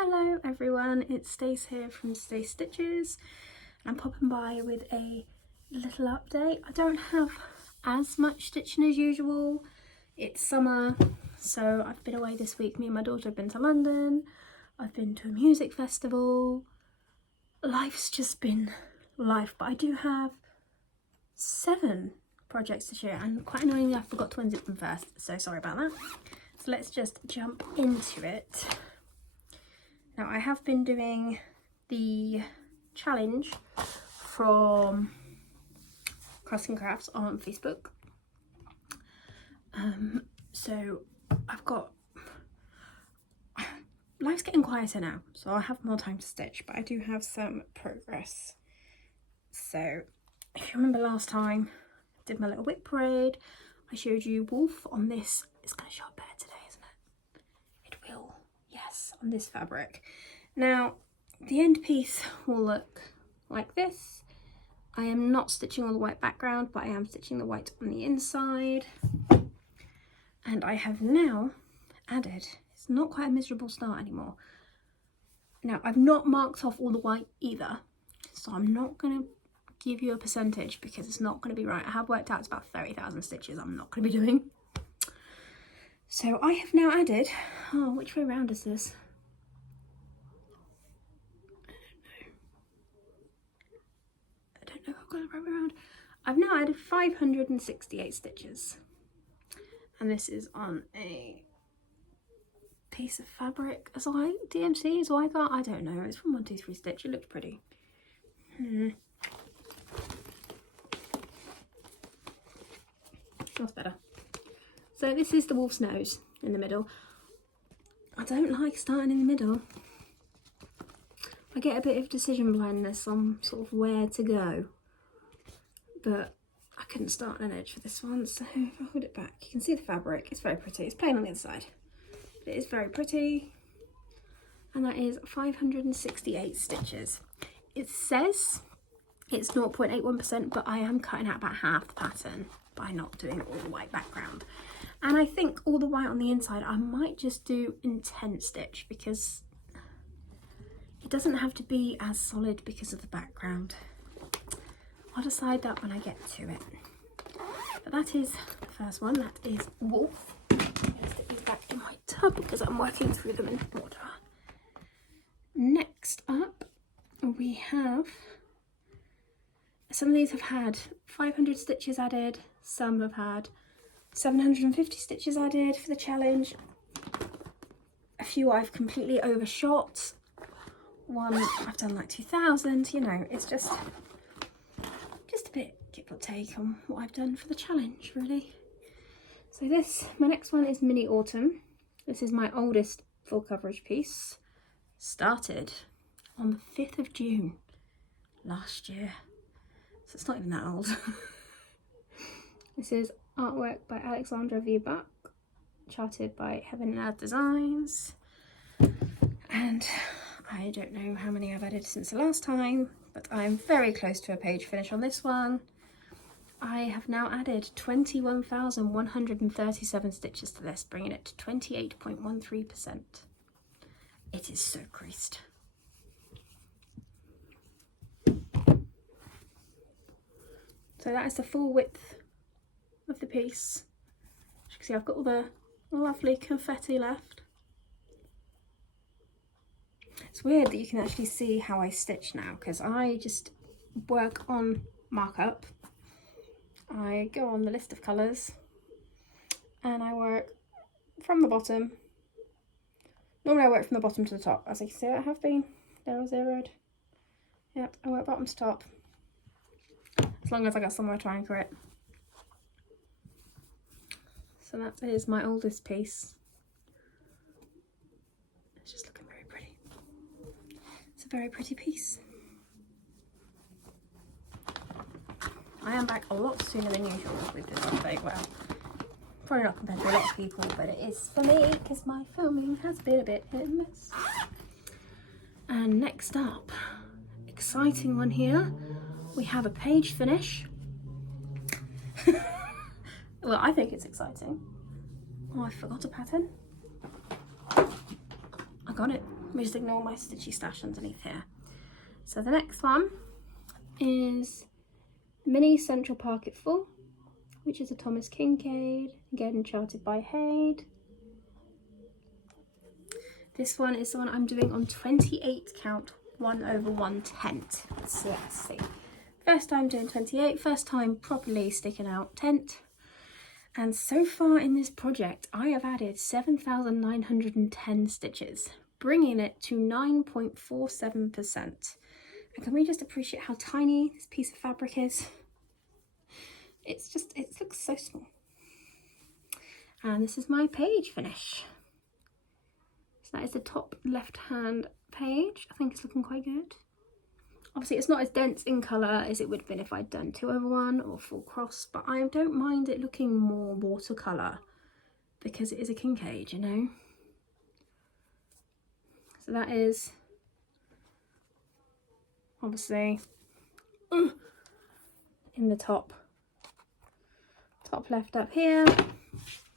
Hello everyone, it's Stace here from Stace Stitches. I'm popping by with a little update. I don't have as much stitching as usual. It's summer, so I've been away this week. Me and my daughter have been to London. I've been to a music festival. Life's just been life, but I do have 7 projects this year, and quite annoyingly I forgot to unzip them first, so sorry about that. So let's just jump into it. Now I have been doing the challenge from Crossing Crafts on Facebook. So I've got, life's getting quieter now, so I'll have more time to stitch, but I do have some progress. So if you remember last time I did my little whip parade, I showed you Wolf on this. It's going to show up better today, isn't it? It will. Yes, on this fabric. Now the end piece will look like this. I am not stitching on the white background, but I am stitching the white on the inside. And I have now added, it's not quite a miserable start anymore. Now I've not marked off all the white either, so I'm not going to give you a percentage because it's not going to be right. I have worked out it's about 30,000 stitches I'm not going to be doing. So I have now added, oh, which way round is this? I don't know if I've got it right way around. I've now added 568 stitches. And this is on a piece of fabric. DMC, Zygar, I don't know. It's from 123 Stitch. It looks pretty. That's better. So this is the wolf's nose in the middle. I don't like starting in the middle. I get a bit of decision blindness on sort of where to go. But I couldn't start an edge for this one, so if I hold it back, you can see the fabric. It's very pretty. It's plain on the other side, but it is very pretty. And that is 568 stitches. It says it's 0.81%, but I am cutting out about half the pattern by not doing all the white background. And I think all the white on the inside, I might just do intense stitch because it doesn't have to be as solid because of the background. I'll decide that when I get to it. But that is the first one. That is Wolf. I'm going to stick these back in my tub because I'm working through them in order. Next up, we have, some of these have had 500 stitches added. Some have had 750 stitches added for the challenge. A few I've completely overshot. One I've done like 2,000. You know, it's just a bit give or take on what I've done for the challenge, really. So my next one is Mini Autumn. This is my oldest full coverage piece. Started on the 5th of June last year, so it's not even that old. This is artwork by Alexandra V. Buck, charted by Heaven and Earth Designs, and I don't know how many I've added since the last time, but I'm very close to a page finish on this one. I have now added 21,137 stitches to this, bringing it to 28.13%. It is so creased. So that is the full width of the piece. As you can see, I've got all the lovely confetti left. It's weird that you can actually see how I stitch now, because I just work on markup. I go on the list of colours and I work from the bottom. Normally I work from the bottom to the top, as you can see I have been. There was zeroed. Yep, I work bottom to top, as long as I got somewhere to anchor it. So that is my oldest piece. It's just looking very pretty. It's a very pretty piece. I am back a lot sooner than usual with this update. Well, probably not compared to a lot of people, but it is for me because my filming has been a bit hit and miss. And next up, exciting one here. We have a page finish. Well, I think it's exciting. Oh, I forgot a pattern. I got it. me just ignore my stitchy stash underneath here. So the next one is Mini Central Park Full, which is a Thomas Kincaid, again charted by Haid. This one is the one I'm doing on 28 count 1/1 tent. So let's see. First time doing 28, first time properly sticking out tent. And so far in this project, I have added 7,910 stitches, bringing it to 9.47%. And can we just appreciate how tiny this piece of fabric is? It's just, it looks so small. And this is my page finish. So that is the top left-hand page. I think it's looking quite good. Obviously, it's not as dense in colour as it would have been if I'd done 2/1 or full cross, but I don't mind it looking more watercolour because it is a Kincaid, you know. So that is obviously in the top left up here.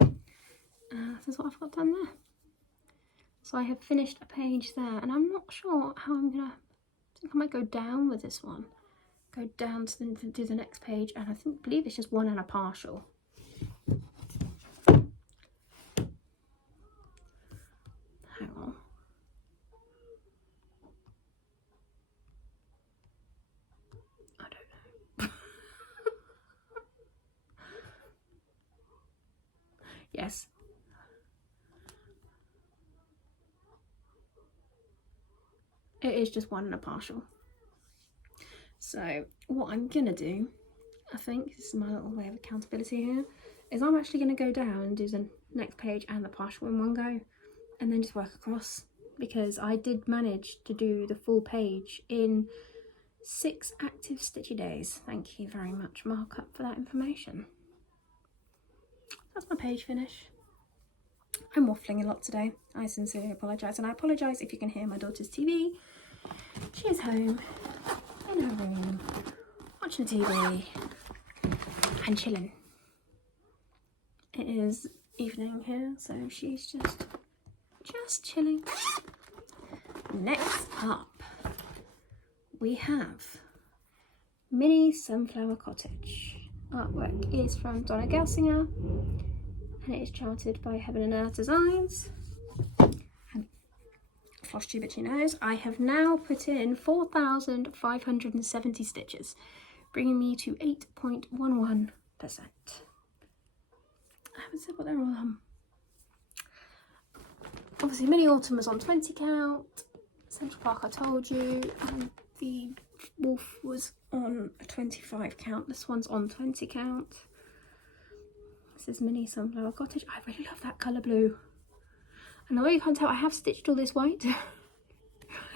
This is what I've got done there. So I have finished a page there, and I'm not sure how I'm gonna. I think I might go down with this one. Go down to do the next page, and I believe it's just 1 and a partial. Hang on. I don't know. Yes. It is just 1 and a partial. So what I'm gonna do, I think this is my little way of accountability here, is I'm actually gonna go down and do the next page and the partial in one go, and then just work across, because I did manage to do the full page in 6 active stitchy days. Thank you very much, Markup, for that information. That's my page finish. I'm waffling a lot today. I sincerely apologise, and I apologise if you can hear my daughter's TV. She is home in her room watching TV and chilling. It is evening here, so she's just chilling. Next up, we have Mini Sunflower Cottage. Artwork is from Donna Gelsinger, and it is charted by Heaven and Earth Designs. And Flosstube, she knows. I have now put in 4,570 stitches, bringing me to 8.11%. I haven't said what they're all on. Obviously, Mini Autumn was on 20 count. Central Park, I told you, and the Wolf was on a 25 count. This one's on 20 count. This is Mini Sunflower Cottage. I really love that colour blue. And although you can't tell, I have stitched all this white. It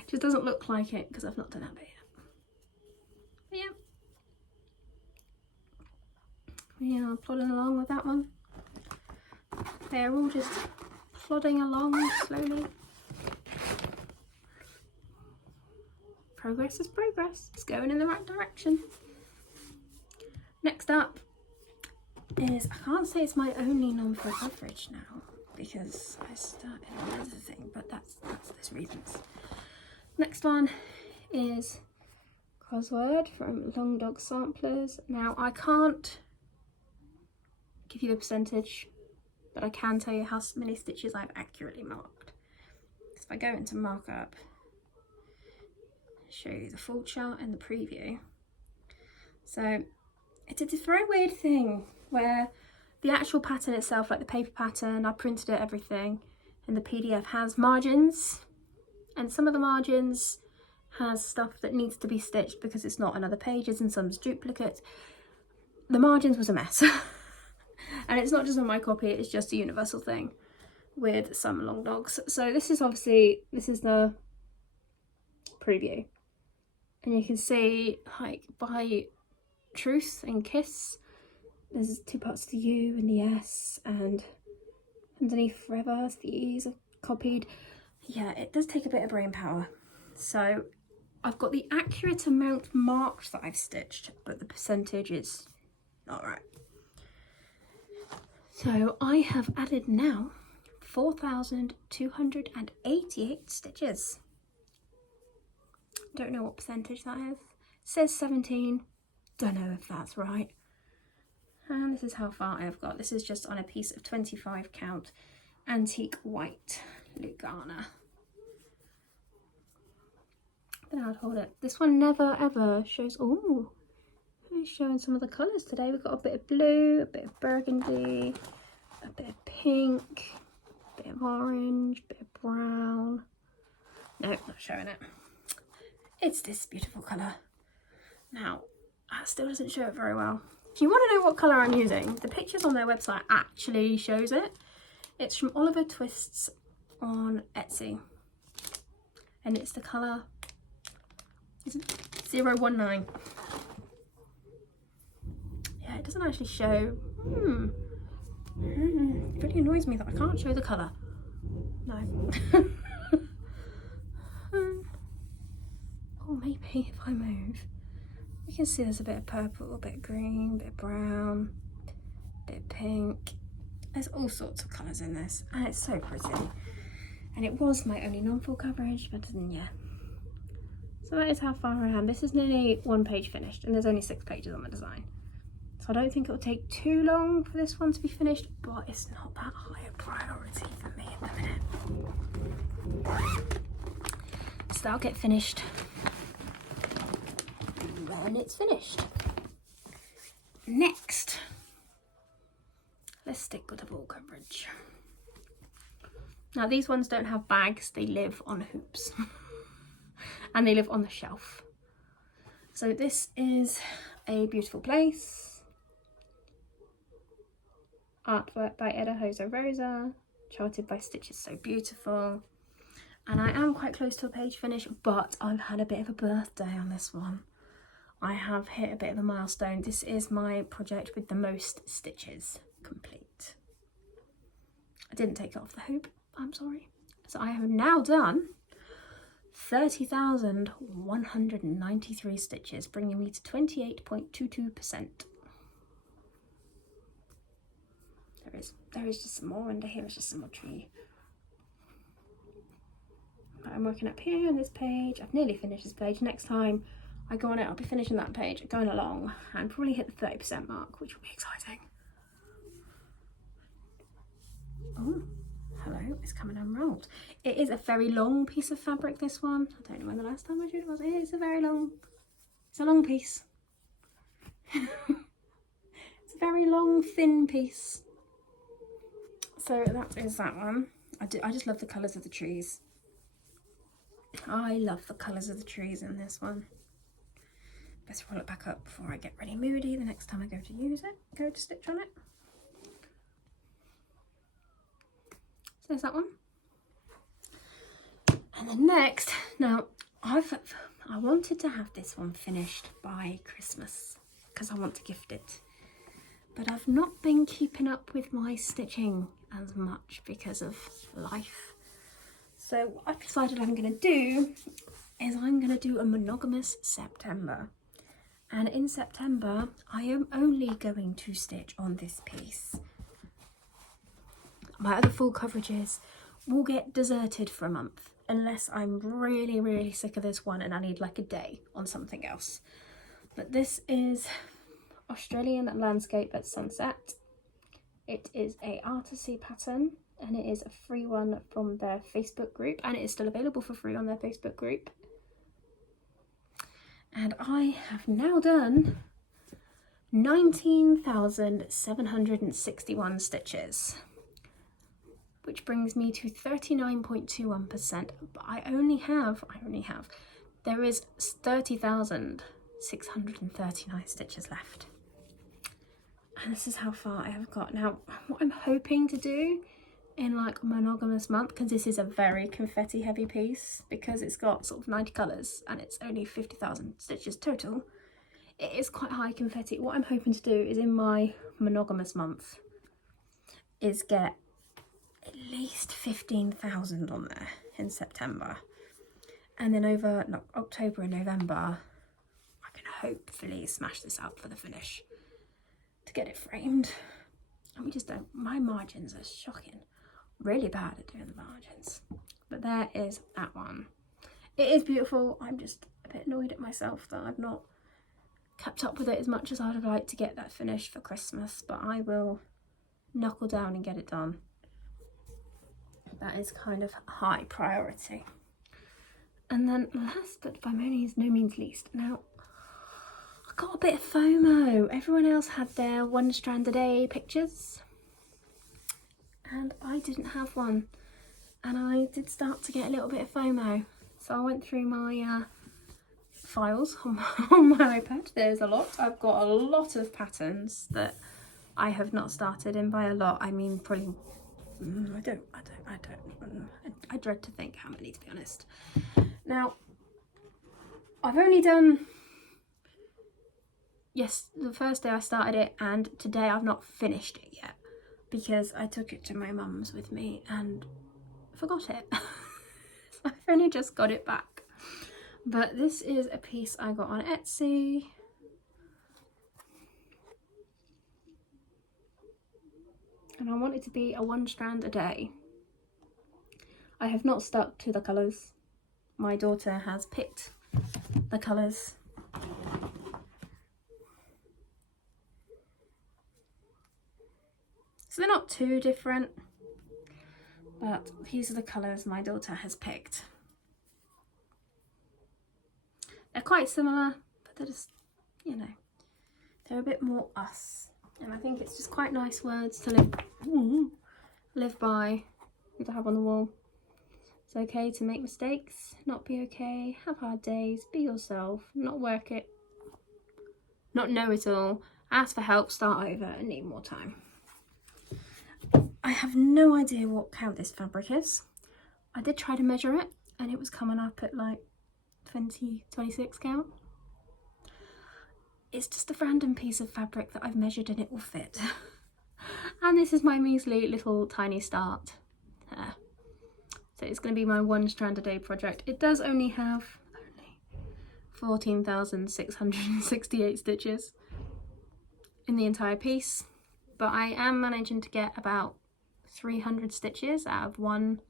just doesn't look like it because I've not done that bit yet. But yeah, we are plodding along with that one. They're all just plodding along slowly. Progress is progress. It's going in the right direction. Next up is, I can't say it's my only non-full coverage now because I started another thing, but that's those reasons. Next one is Crossword from Long Dog Samplers. Now I can't give you the percentage, but I can tell you how many stitches I've accurately marked. So if I go into markup, show you the full chart and the preview. So it did this very weird thing where the actual pattern itself, like the paper pattern, I printed it, everything, and the PDF has margins, and some of the margins has stuff that needs to be stitched because it's not on other pages, and some's duplicates. The margins was a mess. And it's not just on my copy, it's just a universal thing with some long dogs. So this is obviously, this is the preview. And you can see, like, by Truth and Kiss, there's 2 parts of the U and the S, and underneath Forever, the E's are copied. Yeah, it does take a bit of brain power. So I've got the accurate amount marked that I've stitched, but the percentage is not right. So I have added now 4,288 stitches. Don't know what percentage that is. It says 17. Don't know if that's right. And this is how far I've got. This is just on a piece of 25 count antique white Lugana. Then I'd hold it. This one never ever shows. Oh, it's showing some of the colours today. We've got a bit of blue, a bit of burgundy, a bit of pink, a bit of orange, a bit of brown. No, not showing it. It's this beautiful colour. Now, that still doesn't show it very well. If you want to know what colour I'm using, the pictures on their website actually shows it. It's from Oliver Twists on Etsy. And it's the colour 019. Yeah, it doesn't actually show. It really annoys me that I can't show the colour. No. Oh, maybe if I move, you can see there's a bit of purple, a bit of green, a bit of brown, a bit of pink. There's all sorts of colours in this, and it's so pretty. And it was my only non-full coverage, but yeah. So that is how far I am. This is nearly one page finished, and there's only 6 pages on the design. So I don't think it will take too long for this one to be finished, but it's not that high a priority for me at the minute. So that'll get finished when it's finished. Next, let's stick with the full coverage. Now these ones don't have bags, they live on hoops and they live on the shelf. So this is A Beautiful Place, artwork by Eda Hoso Rosa, charted by Stitches So Beautiful. And I am quite close to a page finish, but I've had a bit of a birthday on this one. I have hit a bit of a milestone. This is my project with the most stitches complete. I didn't take it off the hoop, I'm sorry. So I have now done 30,193 stitches, bringing me to 28.22%. There is just some more under here, it's just some more tree. But I'm working up here on this page. I've nearly finished this page. Next time I go on it, I'll be finishing that page, going along, and probably hit the 30% mark, which will be exciting. Oh, hello, it's coming unrolled. It is a very long piece of fabric, this one. I don't know when the last time I showed it was. It's a long piece. It's a very long, thin piece. So that is that one. I just love the colours of the trees. I love the colours of the trees in this one. Best roll it back up before I get really moody the next time I go to use it, go to stitch on it. So there's that one. And then next, now I wanted to have this one finished by Christmas because I want to gift it. But I've not been keeping up with my stitching as much because of life. So what I've decided I'm going to do is I'm going to do a monogamous September. And in September, I am only going to stitch on this piece. My other full coverages will get deserted for a month unless I'm really, really sick of this one and I need like a day on something else. But this is Australian Landscape at Sunset. It is a artisy pattern and it is a free one from their Facebook group, and it is still available for free on their Facebook group. And I have now done 19,761 stitches, which brings me to 39.21%, but there is 30,639 stitches left. And this is how far I have got. Now, what I'm hoping to do in like a monogamous month, because this is a very confetti heavy piece, because it's got sort of 90 colours and it's only 50,000 stitches total, it is quite high confetti. What I'm hoping to do is in my monogamous month is get at least 15,000 on there in September, and then over October and November I can hopefully smash this out for the finish to get it framed. And we just don't, my margins are shocking. really bad at doing the margins. But there is that one. It is beautiful. I'm just a bit annoyed at myself that I've not kept up with it as much as I would have liked to get that finished for Christmas, but I will knuckle down and get it done. That is kind of high priority. And then last but by no means least, now I got a bit of FOMO. Everyone else had their one strand a day pictures and I didn't have one, and I did start to get a little bit of FOMO. So I went through my files on my iPad. There's a lot. I've got a lot of patterns that I have not started, and by a lot I mean probably I dread to think how many, to be honest. Now I've only done, yes, the first day I started it, and today I've not finished it yet because I took it to my mum's with me and forgot it. So I've only just got it back. But this is a piece I got on Etsy. And I want it to be a one strand a day. I have not stuck to the colours. My daughter has picked the colours. So they're not too different, but these are the colours my daughter has picked. They're quite similar, but they're just, you know, they're a bit more us. And I think it's just quite nice words to live by and to have on the wall. It's okay to make mistakes, not be okay, have hard days, be yourself, not work it, not know it all, ask for help, start over and need more time. I have no idea what count this fabric is. I did try to measure it and it was coming up at like 26 count. It's just a random piece of fabric that I've measured and it will fit. And this is my measly little tiny start. So it's going to be my one strand a day project. It does only have 14,668 stitches in the entire piece, but I am managing to get about 300 stitches out of one.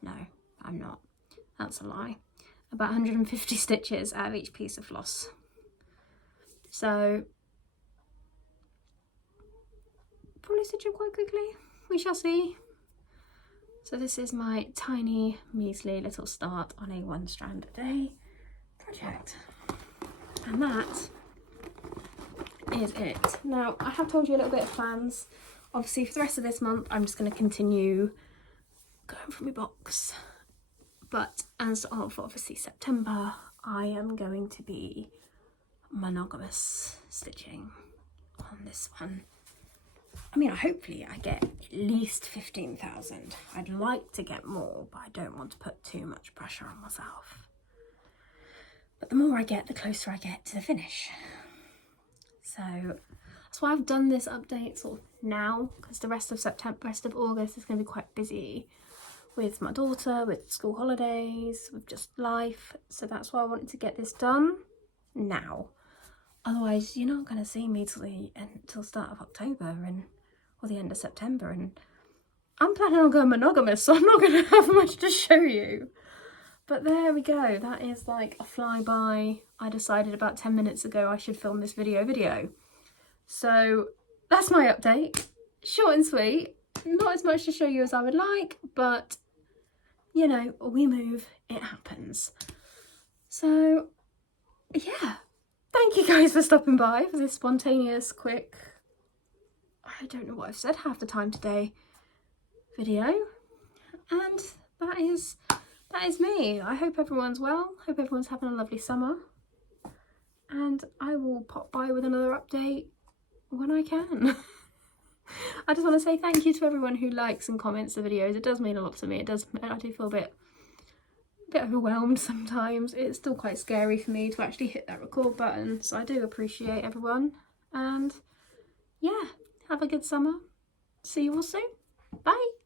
No, I'm not. That's a lie. About 150 stitches out of each piece of floss. So probably stitch it quite quickly. We shall see. So this is my tiny, measly little start on a one strand a day project. And that is it. Now, I have told you a little bit of plans. Obviously, for the rest of this month, I'm just going to continue going from my box. But as of, obviously, September, I am going to be monogamous stitching on this one. I mean, hopefully I get at least 15,000. I'd like to get more, but I don't want to put too much pressure on myself. But the more I get, the closer I get to the finish. So that's why I've done this update sort of now, because the rest of August is going to be quite busy with my daughter, with school holidays, with just life. So that's why I wanted to get this done now. Otherwise, you're not going to see me until start of October or the end of September. And I'm planning on going monogamous, so I'm not going to have much to show you. But there we go. That is like a flyby. I decided about 10 minutes ago I should film this video. So that's my update. Short and sweet. Not as much to show you as I would like, but you know, we move, it happens. So yeah. Thank you guys for stopping by for this spontaneous, quick, I don't know what I've said half the time today, video. And that is me. I hope everyone's well. Hope everyone's having a lovely summer. And I will pop by with another update when I can. I just want to say thank you to everyone who likes and comments the videos. It does mean a lot to me. I do feel a bit overwhelmed sometimes. It's still quite scary for me to actually hit that record button, so I do appreciate everyone. And yeah, have a good summer. See you all soon. Bye.